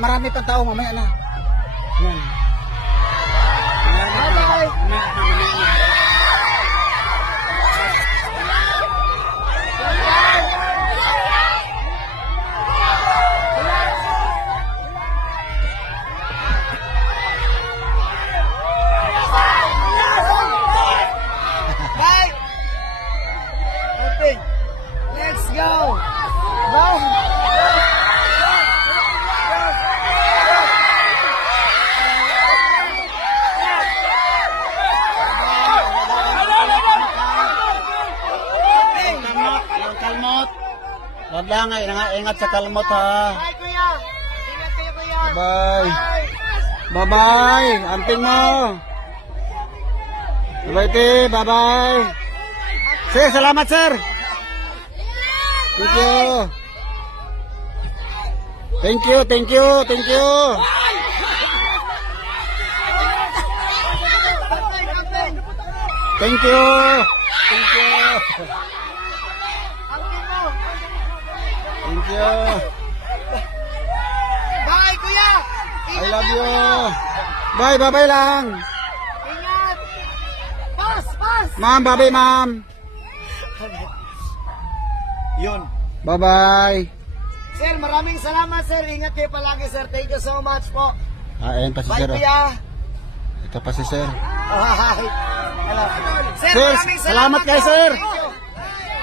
marami pang tao mamaya na. Yan. Let's go! Go! Yung kalmot. Wag lang, ingat sa kalmot ha. Bye, kuya! Ingat kayo, kuya! Bye. Bye-bye. Amping mo. Bye-bye, bye-bye. Sir, salamat sir. Thank you. Thank you, thank you, thank you. Thank you. Thank you. Thank you. Bye, kuya! I love you. Bye, bye-bye lang. Ingat! Pass! Pass! Ma'am, bye-bye ma'am. Yun. Bye-bye. Sir, maraming salamat, sir. Ingat kayo palagi, sir. Thank you so much po. Ayan pa si Bye, sir. kuya. Ito pa si sir. Bye. Hello. Sir, maraming salamat kayo, sir. Thank you.